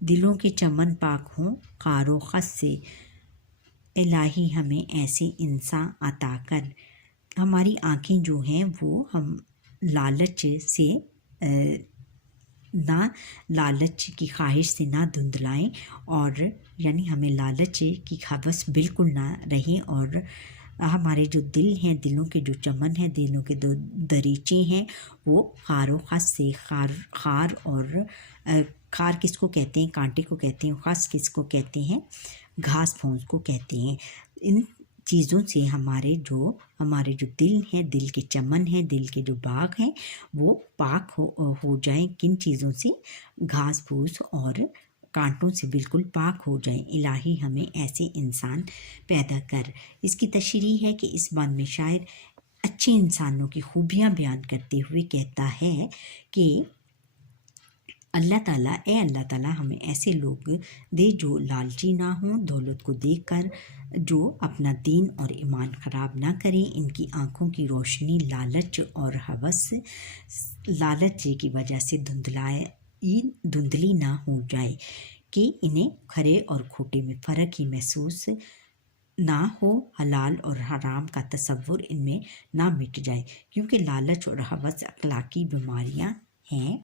دلوں کے چمن پاک ہوں خار و خس سے، الہی ہمیں ایسے انسان عطا کر۔ ہماری آنکھیں جو ہیں وہ ہم لالچ سے نہ لالچ کی خواہش سے نہ دھندلائیں، اور یعنی ہمیں لالچ کی ہوس بالکل نہ رہیں، اور ہمارے جو دل ہیں، دلوں کے جو چمن ہیں، دلوں کے دو دریچے ہیں، وہ خار و خس سے، خار اور خار کس کو کہتے ہیں؟ کانٹے کو کہتے ہیں۔ خس کس کو کہتے ہیں؟ گھاس پھوس کو کہتے ہیں۔ ان چیزوں سے ہمارے جو دل ہیں، دل کے چمن ہیں، دل کے جو باغ ہیں، وہ پاک ہو جائیں۔ کن چیزوں سے؟ گھاس پھوس اور کانٹوں سے بالکل پاک ہو جائیں۔ الہی ہمیں ایسے انسان پیدا کر۔ اس کی تشریح ہے کہ اس بان میں شاعر اچھے انسانوں کی خوبیاں بیان کرتے ہوئے کہتا ہے کہ اللہ تعالیٰ، اے اللہ تعالیٰ، ہمیں ایسے لوگ دے جو لالچی نہ ہوں، دولت کو دیکھ کر جو اپنا دین اور ایمان خراب نہ کریں، ان کی آنکھوں کی روشنی لالچ اور ہوس، لالچ کی وجہ سے دھندلی نہ ہو جائے، کہ انہیں کھرے اور کھوٹے میں فرق ہی محسوس نہ ہو، حلال اور حرام کا تصور ان میں نہ مٹ جائے، کیونکہ لالچ اور ہوس اخلاقی بیماریاں ہیں،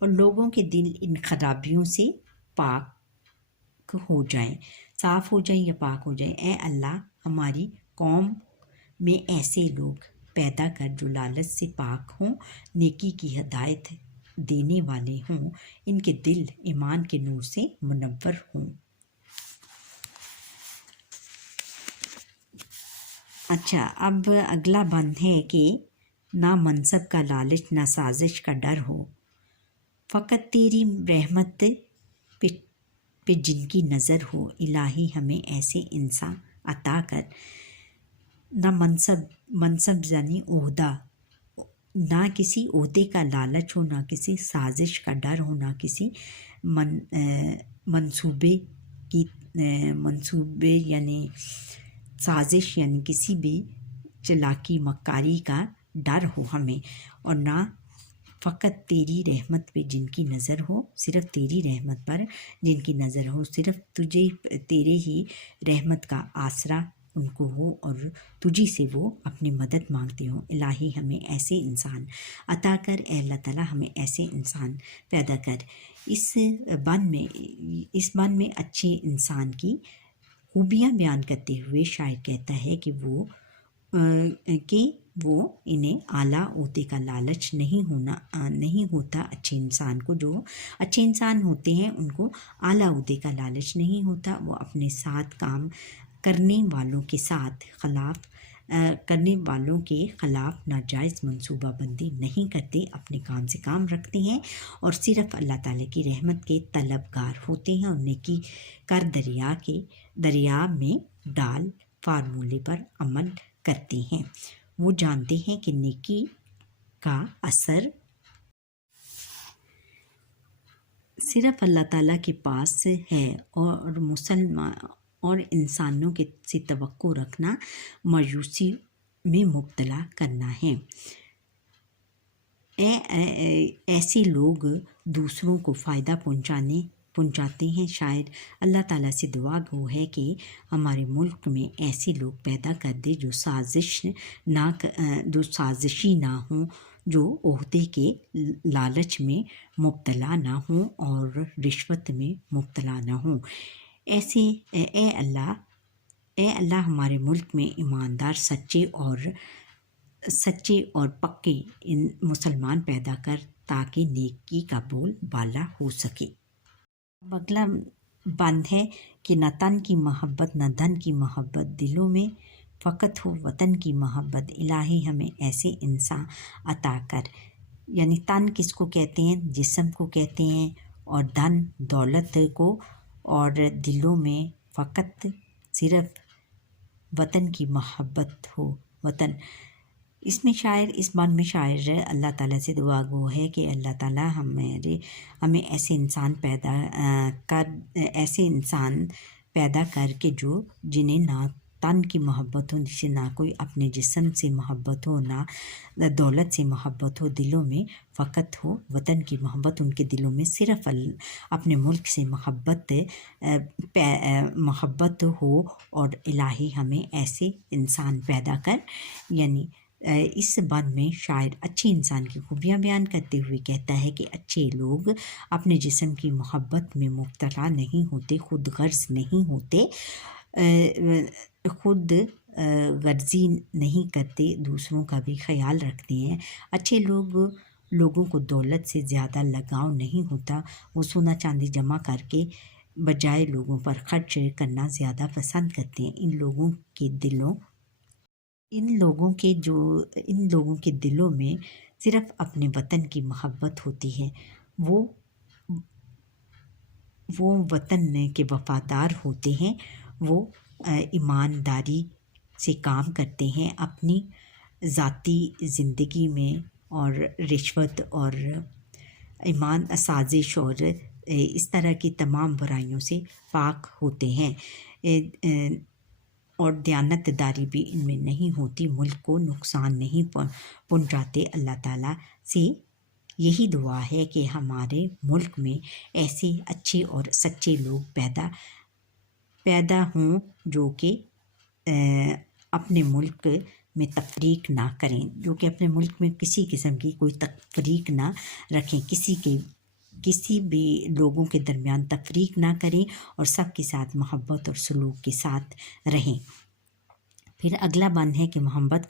اور لوگوں کے دل ان خرابیوں سے پاک ہو جائیں، صاف ہو جائیں یا پاک ہو جائیں۔ اے اللہ، ہماری قوم میں ایسے لوگ پیدا کر جو لالچ سے پاک ہوں، نیکی کی ہدایت دینے والے ہوں، ان کے دل ایمان کے نور سے منور ہوں۔ اچھا، اب اگلا بند ہے کہ نہ منصب کا لالچ، نہ سازش کا ڈر ہو، فقط تیری رحمت پہ جن کی نظر ہو، الہی ہمیں ایسے انسان عطا کر۔ نہ منصب یعنی عہدہ، نہ کسی عہدے کا لالچ ہو، نہ کسی سازش کا ڈر ہو، نہ کسی منصوبے یعنی سازش یعنی کسی بھی چلاکی مکاری کا ڈر ہو ہمیں، اور نہ فقط تیری رحمت پہ جن کی نظر ہو، صرف تیری رحمت پر جن کی نظر ہو، صرف تیرے ہی رحمت کا آسرا ان کو ہو، اور تجھی سے وہ اپنی مدد مانگتے ہوں۔ الہی ہمیں ایسے انسان عطا کر، اے اللہ تعالیٰ ہمیں ایسے انسان پیدا کر۔ اس بان میں اچھے انسان کی خوبیاں بیان کرتے ہوئے شاعر کہتا ہے کہ وہ انہیں اعلیٰ عہدے کا لالچ نہیں ہوتا۔ اچھے انسان کو، جو اچھے انسان ہوتے ہیں، ان کو اعلیٰ عہدے کا لالچ نہیں ہوتا۔ وہ اپنے ساتھ کام کرنے والوں کے خلاف ناجائز منصوبہ بندی نہیں کرتے، اپنے کام سے کام رکھتے ہیں، اور صرف اللہ تعالیٰ کی رحمت کے طلبگار ہوتے ہیں، اور نیکی کر دریا میں ڈال فارمولے پر عمل کرتے ہیں۔ وہ جانتے ہیں کہ نیکی کا اثر صرف اللہ تعالیٰ کے پاس ہے، اور انسانوں سے توقع رکھنا مایوسی میں مبتلا کرنا ہے۔ ایسے لوگ دوسروں کو فائدہ پہنچاتے ہیں۔ شاید اللہ تعالیٰ سے دعا گو ہے کہ ہمارے ملک میں ایسے لوگ پیدا کر دے جو سازشی نہ ہوں، جو عہدے کے لالچ میں مبتلا نہ ہوں اور رشوت میں مبتلا نہ ہوں۔ اے اللہ ہمارے ملک میں ایماندار، سچے اور پکے مسلمان پیدا کر، تاکہ نیکی کا بول بالا ہو سکے۔ اگلا بند ہے کہ نہ تن کی محبت، نہ دھن کی محبت، دلوں میں فقط ہو وطن کی محبت، الہی ہمیں ایسے انسان عطا کر۔ یعنی تن کس کو کہتے ہیں؟ جسم کو کہتے ہیں، اور دھن دولت کو، اور دلوں میں فقط صرف وطن کی محبت ہو، وطن۔ اس بان میں شاعر اللہ تعالیٰ سے دعا گو ہے کہ اللہ تعالیٰ ہمیں ایسے انسان پیدا کر کے جنہیں نہ تن کی محبت ہو، جسے نہ کوئی اپنے جسم سے محبت ہو، نہ دولت سے محبت ہو، دلوں میں فقط ہو وطن کی محبت، ان کے دلوں میں صرف اپنے ملک سے محبت ہو۔ اور الہی ہمیں ایسے انسان پیدا کر، یعنی اس بند میں شاعر اچھے انسان کی خوبیاں بیان کرتے ہوئے کہتا ہے کہ اچھے لوگ اپنے جسم کی محبت میں مبتلا نہیں ہوتے، خود غرض نہیں ہوتے، خود غرضی نہیں کرتے، دوسروں کا بھی خیال رکھتے ہیں۔ اچھے لوگوں کو دولت سے زیادہ لگاؤ نہیں ہوتا، وہ سونا چاندی جمع کر کے بجائے لوگوں پر خرچ کرنا زیادہ پسند کرتے ہیں۔ ان لوگوں کے دلوں میں صرف اپنے وطن کی محبت ہوتی ہے، وہ وطن کے وفادار ہوتے ہیں، وہ ایمانداری سے کام کرتے ہیں، اپنی ذاتی زندگی میں اور رشوت اور سازش اور اس طرح کی تمام برائیوں سے پاک ہوتے ہیں، اور دیانت داری بھی ان میں نہیں ہوتی، ملک کو نقصان نہیں پہنچاتے۔ اللہ تعالیٰ سے یہی دعا ہے کہ ہمارے ملک میں ایسے اچھے اور سچے لوگ پیدا ہوں جو کہ اپنے ملک میں تفریق نہ کریں، جو کہ اپنے ملک میں کسی قسم کی کوئی تفریق نہ رکھیں، کسی بھی لوگوں کے درمیان تفریق نہ کریں، اور سب کے ساتھ محبت اور سلوک کے ساتھ رہیں۔ پھر اگلا بند ہے کہ محمد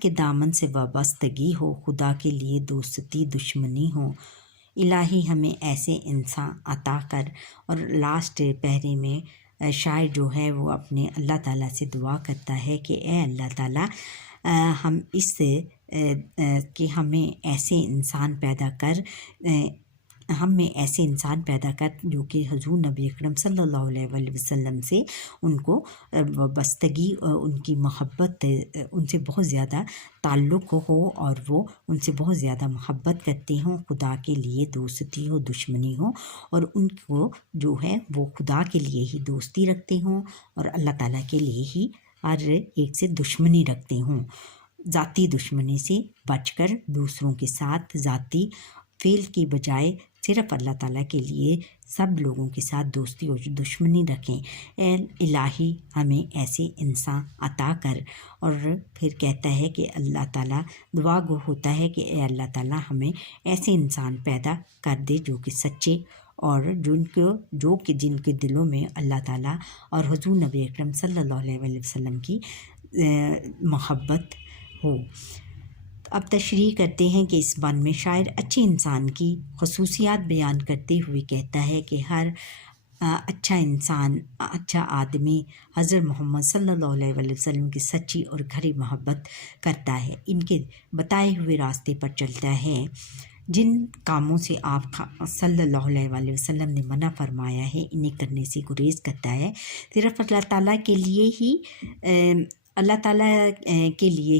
کے دامن سے وابستگی ہو، خدا کے لیے دوستی دشمنی ہو، الہی ہمیں ایسے انسان عطا کر۔ اور لاسٹ پہرے میں شاعر جو ہے وہ اپنے اللہ تعالیٰ سے دعا کرتا ہے کہ اے اللہ تعالیٰ، کہ ہمیں ایسے انسان پیدا کر جو کہ حضور نبی اکرم صلی اللہ علیہ وسلم سے ان کو وابستگی، ان کی محبت، ان سے بہت زیادہ تعلق ہو، اور وہ ان سے بہت زیادہ محبت کرتے ہوں، خدا کے لیے دوستی ہو دشمنی ہو، اور ان کو جو ہے وہ خدا کے لیے ہی دوستی رکھتے ہوں اور اللہ تعالیٰ کے لیے ہی ہر ایک سے دشمنی رکھتے ہوں، ذاتی دشمنی سے بچ کر دوسروں کے ساتھ ذاتی فعل کی بجائے صرف اللہ تعالیٰ کے لیے سب لوگوں کے ساتھ دوستی اور دشمنی رکھیں۔ اے الہی ہمیں ایسے انسان عطا کر۔ اور پھر کہتا ہے کہ اللہ تعالیٰ دعا گو ہوتا ہے کہ اے اللہ تعالیٰ ہمیں ایسے انسان پیدا کر دے جو کہ سچے، اور جن کے دلوں میں اللہ تعالیٰ اور حضور نبی اکرم صلی اللہ علیہ وسلم کی محبت ہو۔ اب تشریح کرتے ہیں کہ اس بند میں شاعر اچھے انسان کی خصوصیات بیان کرتے ہوئے کہتا ہے کہ ہر اچھا انسان، اچھا آدمی حضرت محمد صلی اللہ علیہ وسلم کی سچی اور گہری محبت کرتا ہے، ان کے بتائے ہوئے راستے پر چلتا ہے، جن کاموں سے آپ صلی اللہ علیہ وسلم نے منع فرمایا ہے انہیں کرنے سے گریز کرتا ہے، صرف اللہ تعالیٰ کے لیے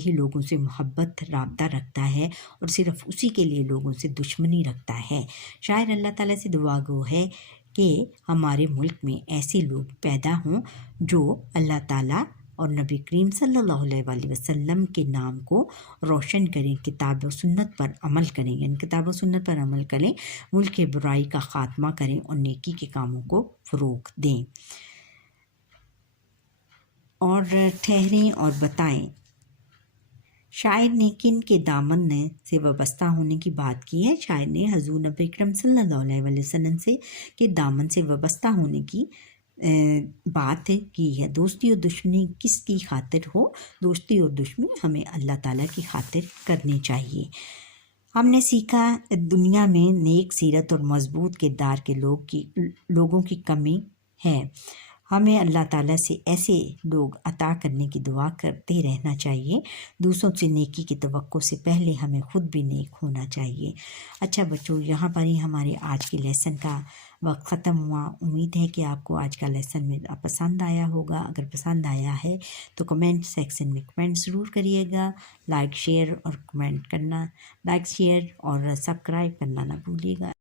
ہی لوگوں سے محبت رابطہ رکھتا ہے، اور صرف اسی کے لیے لوگوں سے دشمنی رکھتا ہے۔ شاعر اللہ تعالیٰ سے دعا گو ہے کہ ہمارے ملک میں ایسے لوگ پیدا ہوں جو اللہ تعالیٰ اور نبی کریم صلی اللہ علیہ وسلم کے نام کو روشن کریں، کتاب و سنت پر عمل کریں، یعنی کتاب و سنت پر عمل کریں، ملک کے برائی کا خاتمہ کریں اور نیکی کے کاموں کو فروغ دیں۔ اور ٹھہریں اور بتائیں، شاعر نے کن کے دامن سے وابستہ ہونے کی بات کی ہے؟ شاعر نے حضور نبی اکرم صلی اللہ علیہ وسلم کے دامن سے وابستہ ہونے کی بات کی ہے۔ دوستی اور دشمنی کس کی خاطر ہو؟ دوستی اور دشمنی ہمیں اللہ تعالیٰ کی خاطر کرنی چاہیے۔ ہم نے سیکھا دنیا میں نیک سیرت اور مضبوط کردار کے لوگوں کی کمی ہے، ہمیں اللہ تعالیٰ سے ایسے لوگ عطا کرنے کی دعا کرتے رہنا چاہیے۔ دوسروں سے نیکی کی توقع سے پہلے ہمیں خود بھی نیک ہونا چاہیے۔ اچھا بچوں، یہاں پر ہی ہمارے آج کے لیسن کا وقت ختم ہوا۔ امید ہے کہ آپ کو آج کا لیسن میرا پسند آیا ہوگا۔ اگر پسند آیا ہے تو کمنٹ سیکشن میں کمنٹ ضرور کریے گا، لائک شیئر اور سبسکرائب کرنا نہ بھولیے گا۔